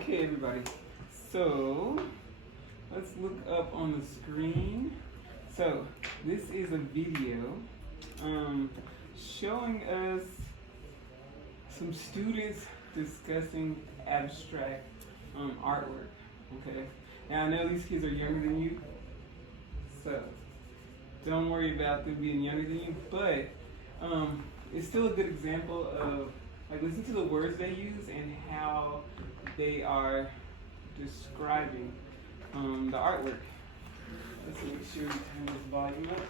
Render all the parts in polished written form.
Okay, everybody. So let's look up on the screen. So this is a video showing us some students discussing abstract artwork. Okay. Now I know these kids are younger than you, so don't worry about them being younger than you, but it's still a good example of, like, listen to the words they use and how they are describing the artwork. Let's make sure we turn this volume up.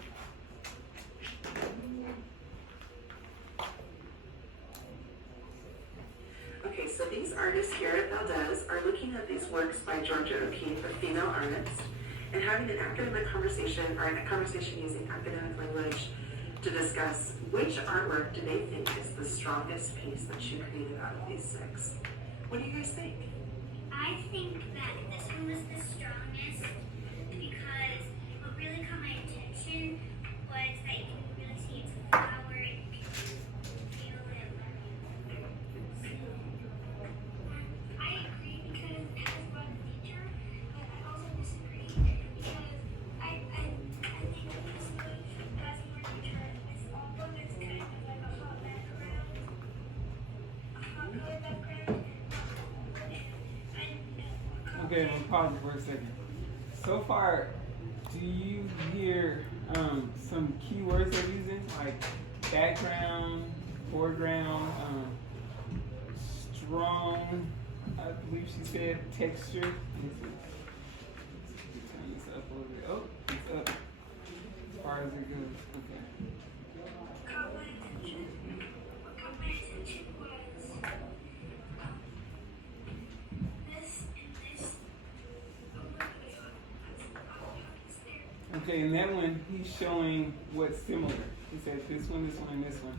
Okay, so these artists here at Valdez are looking at these works by Georgia O'Keeffe, a female artist, and having an academic conversation, or a conversation using academic language to discuss which artwork do they think is the strongest piece that she created out of these six. What do you guys think? I think that this one was the strongest because what really caught my attention was that you can really see it's a flower and you can feel it. I agree because it has a lot of nature, but I also disagree because I think that this one has more nature. This album is kind of like a hot background, a hot color background. Okay, I'm gonna pause it for a second. So far, do you hear some keywords they're using, like background, foreground, strong, I believe she said, texture? Let me see. Let's turn this up a little bit. Oh, it's up as far as it goes. Okay. Caught my attention. What caught my attention was this and this. Okay, and that one, he's showing what's similar. He said this one, and this one.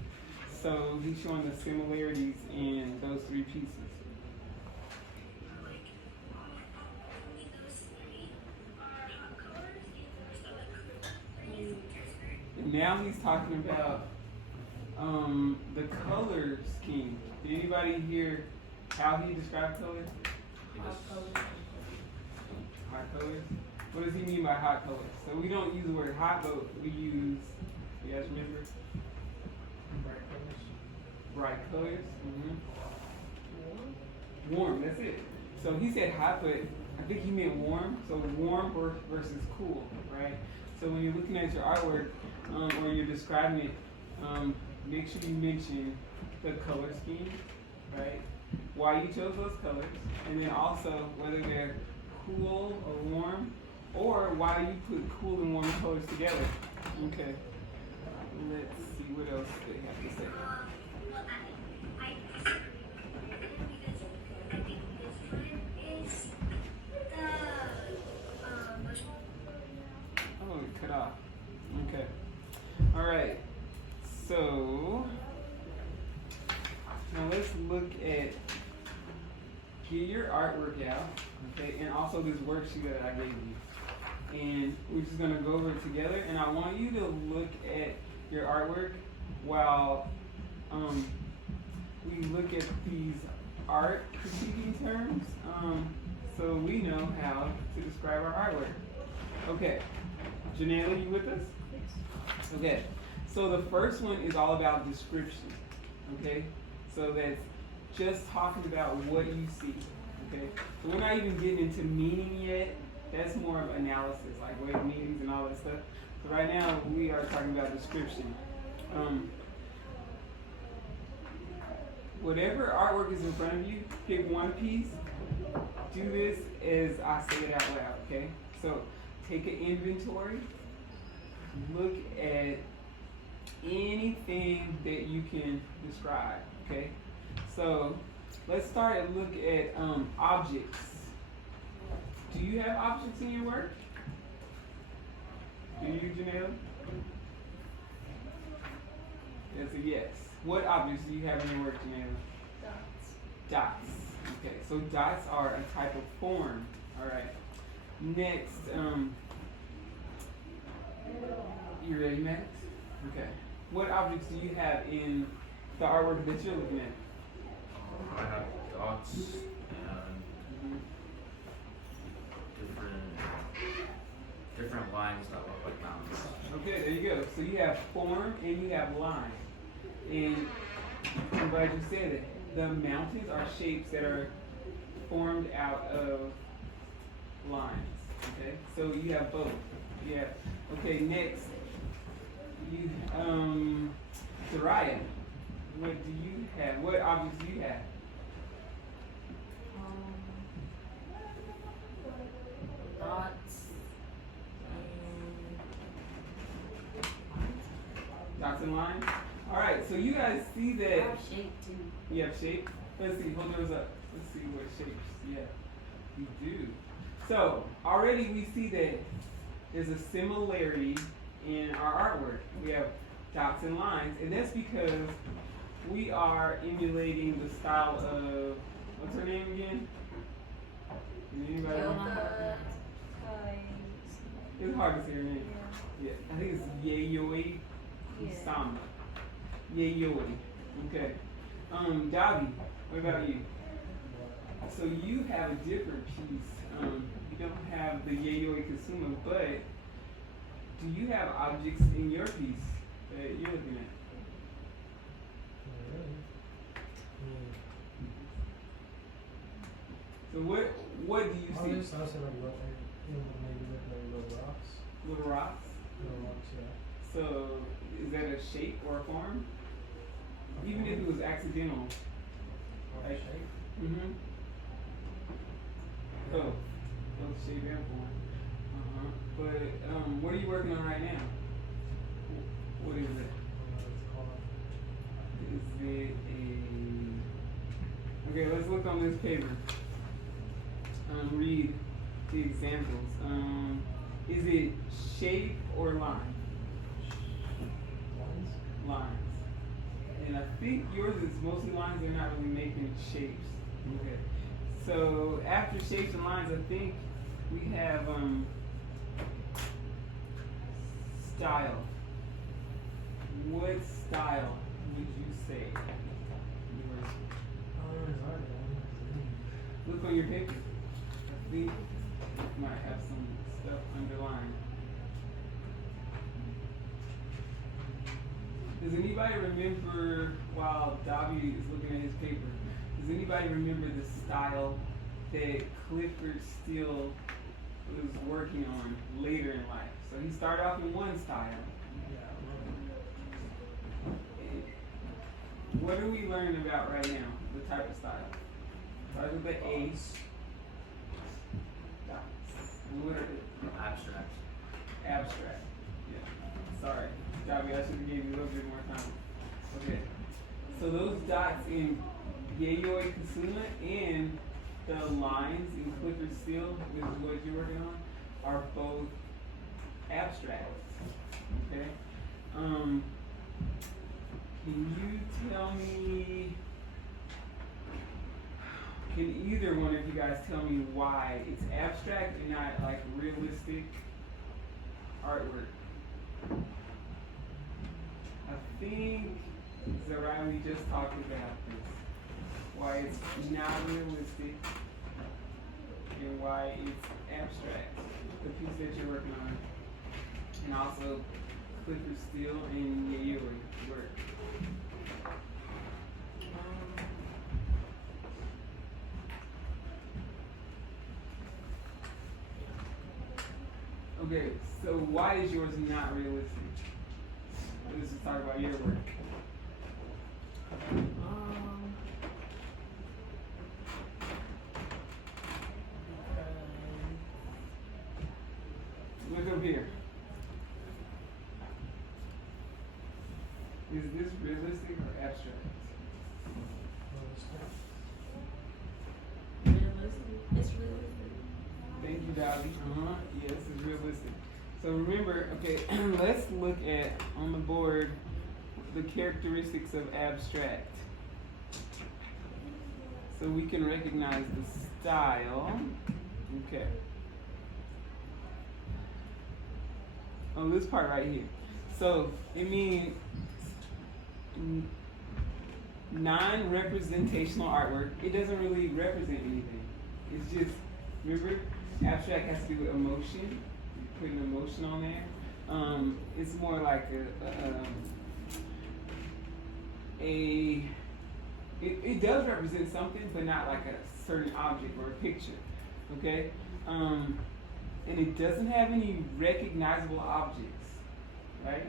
So he's showing the similarities in those three pieces. Like, only those three are hot colors, and the rest are like green and And now he's talking about the color scheme. Did anybody hear how he described color? Hot colors? What does he mean by hot colors? So we don't use the word hot, but we use, you guys remember? Bright colors. Warm, that's it. So he said hot, but I think he meant warm. So warm versus cool, right? So when you're looking at your artwork or you're describing it, make sure you mention the color scheme, right? Why you chose those colors, and then also whether they're cool or warm, or why you put cool and warm colors together. Okay. Let's see what else they have to say. well, I disagree because I think this one is the bush one. Oh, it cut off. Okay. All right. So now let's look at, get your artwork out, okay, and also this worksheet that I gave you. And we're just gonna go over it together. And I want you to look at your artwork while we look at these art critiquing terms, so we know how to describe our artwork. Okay, Janela, you with us? Okay, so the first one is all about description, okay? So that's just talking about what you see, okay? So we're not even getting into meaning yet. That's more of analysis, like what it means and all that stuff. So right now, we are talking about description. Whatever artwork is in front of you, pick one piece. Do this as I say it out loud, okay? So take an inventory. Look at anything that you can describe, okay? So let's start and look at objects. Do you have objects in your work? Do you, Janelle? That's a yes. What objects do you have in your work, Janelle? Dots. Okay, so dots are a type of form. All right. Next, you ready, Max? Okay. What objects do you have in the artwork that you're looking at? I have dots and lines that look like mountains. Okay, there you go. So you have form and you have line. And I'm glad you said it. The mountains are shapes that are formed out of lines. Okay, so you have both. Yeah. Okay, next, you Soraya, what do you have? What objects do you have? Dots. Dots and lines. All right. So you guys see that Shape too. you have shape. Let's see. Hold those up. Let's see what shapes. Yeah, you do. So already we see that there's a similarity in our artwork. We have dots and lines, and that's because we are emulating the style of, what's her name again? Anybody? Yoga. It's hard to say her name. Yeah, I think it's Yayoi Kusama. Yayoi. Okay. Davi, what about you? So you have a different piece. You don't have the Yayoi Kusuma, but do you have objects in your piece that you're looking at? So what do you I see? was just asking like what, maybe like little rocks. Little rocks? Little rocks, yeah. So is that a shape or a form? Even if it was accidental. Like shape. Mm-hmm. Oh, both shape and form. But what are you working on right now? What is it? It's called. Is it a? Okay, let's look on this paper. Read the examples. Is it shape or line? Lines. Lines. And I think yours is mostly lines. They're not really making shapes. Okay. So after shapes and lines, I think we have style. What style would you say? Yours? It's hard, man. Look on your paper. I think it might have some stuff underlined. Does anybody remember, while Davi is looking at his paper, does anybody remember the style that Clifford Steele was working on later in life? So he started off in one style. What are we learning about right now? The type of style? Starts with the A. Dots. And what are they? Abstract. Abstract. Yeah. Sorry. Davi, I should have gave you a little bit more time. Okay. So those dots in Yayoi Kusuma and the lines in Clifford Steele, which is what you're working on, are both abstract. Okay? Can you tell me, can either one of you guys tell me why it's abstract and not like realistic artwork? I think Zarali just talked about this. Why it's not realistic and why it's abstract. The piece that you're working on. And also Clifford Steele and Yayoi work. Okay, so why is yours not realistic? Let's just talk about your work. Look up here. Is this realistic or abstract? Realistic. It's realistic. Thank you, Dolly. Yes, it's realistic. So remember, okay, let's look at on the board the characteristics of abstract. So we can recognize the style. Okay. Oh, this part right here. So it means non-representational artwork. It doesn't really represent anything. It's just, remember, abstract has to do with emotion, put an emotion on there. It's more like it does represent something, but not like a certain object or a picture. Okay? And it doesn't have any recognizable objects, right?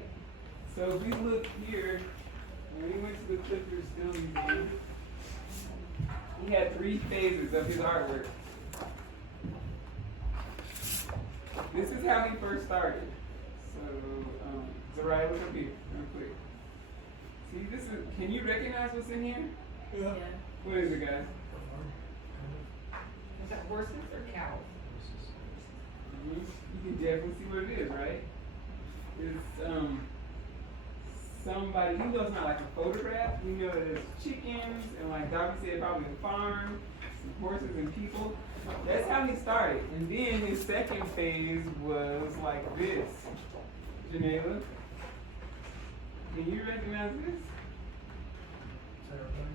So if we look here, when we went to the Clifford Still Museum, he had 3 phases of his artwork. This is how he first started. So, Zariah, look up here, real quick. See, this is, can you recognize what's in here? Yeah. What is it, guys? Is that horses or cows? You can definitely see what it is, right? It's, somebody, even though it's not like a photograph, you know that it's chickens, and like Dobby said, probably a farm, some horses and people. That's how he started. And then his second phase was like this. Janela, can you recognize this? Is that a bird?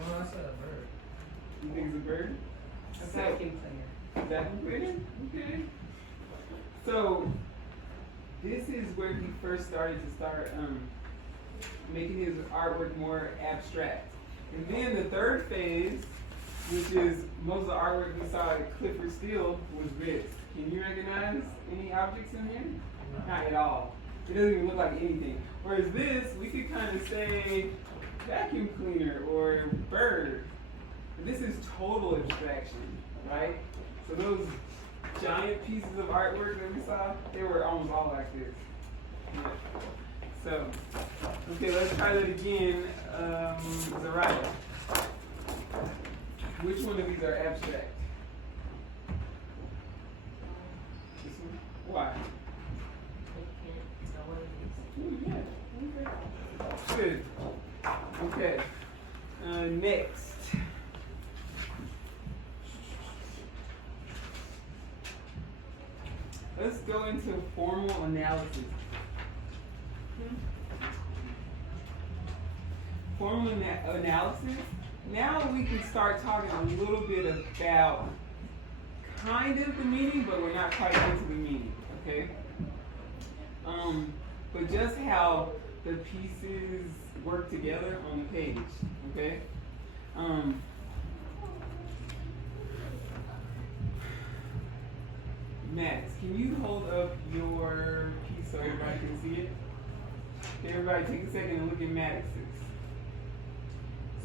Oh, that's a bird. You think it's a bird? A vacuum cleaner. Vacuum cleaner? Okay. So, this is where he first started to making his artwork more abstract. And then the third phase, which is most of the artwork we saw at Clifford Still, was this. Can you recognize any objects in here? Not at all. It doesn't even look like anything. Whereas this, we could kind of say vacuum cleaner or bird. But this is total abstraction, right? So those giant pieces of artwork that we saw, they were almost all like this. Yeah. So, okay, let's try that again. Zariah. Which one of these are abstract? This one? Why? I can't tell what it is. Ooh, yeah. Good. Okay. Next. Let's go into formal analysis. Formal analysis. Now we can start talking a little bit about kind of the meaning, but we're not quite into the meaning, okay? But just how the pieces work together on the page, okay? Max, can you hold up your piece so everybody can see it? Okay, everybody take a second and look at Maddox's.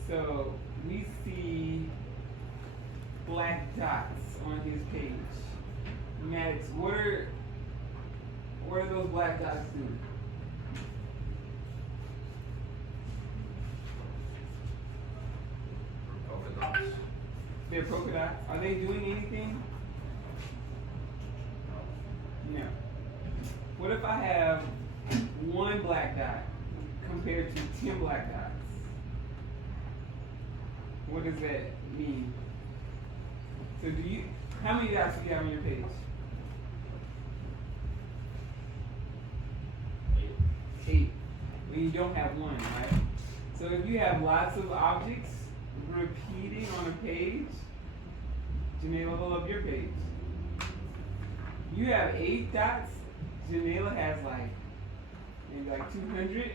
So we see black dots on his page. Maddox, what are those black dots doing? Polka dots. They're polka dots. Are they doing anything? No. What if I have one black dot compared to 10 black dots? What does that mean? So how many dots do you have on your page? 8. Well, you don't have one, right? So if you have lots of objects repeating on a page, Janela, hold up your page. You have 8 dots. Janela has maybe 200.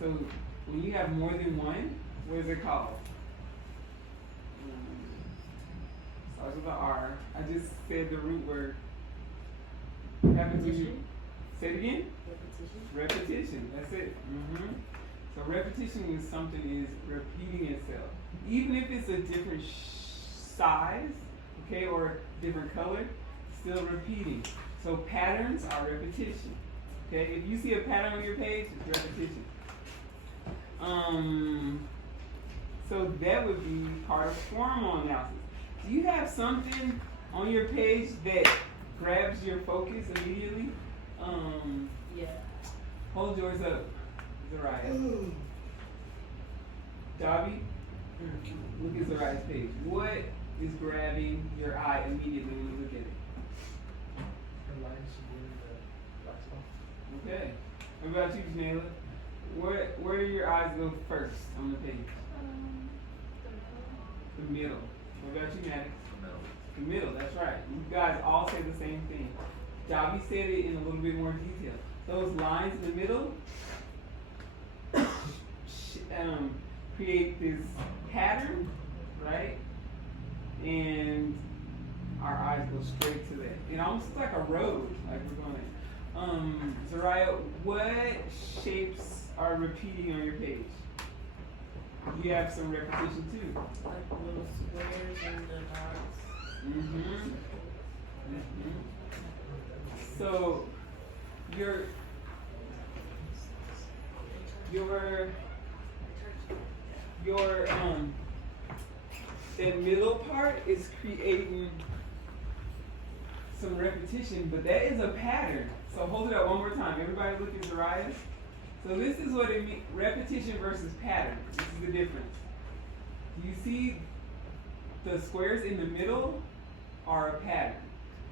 So when you have more than one, what is it called? Starts with an R. I just said the root word. What happens when you say it again? Repetition. Repetition. That's it. So repetition is something is repeating itself, even if it's a different size, okay, or different color, still repeating. So patterns are repetition. Okay, if you see a pattern on your page, it's repetition. So that would be part of formal analysis. Do you have something on your page that grabs your focus immediately? Yeah. Hold yours up, Zariah. Dobby, look at Zariah's page. What is grabbing your eye immediately when you look at it? The lines should be the black spot. Okay. What about you, Janela? Where do your eyes go first on the page? The middle. What about you, Maddox? The middle. The middle, that's right. You guys all say the same thing. Javi said it in a little bit more detail. Those lines in the middle create this pattern, right? And our eyes go straight to that. It almost looks like a road, like we're going. Zariah, what shapes are repeating on your page? You have some repetition too. Like little squares and the dots. Mm-hmm. Mm-hmm. So your that middle part is creating some repetition, but that is a pattern. So hold it up one more time. Everybody look at Zariah. So this is what it means, repetition versus pattern. This is the difference. You see the squares in the middle are a pattern,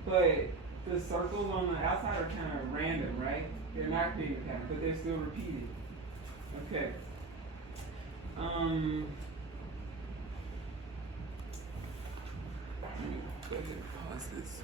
but the circles on the outside are kind of random, right? They're not creating a pattern, but they're still repeated. Okay. Let me go ahead and pause this.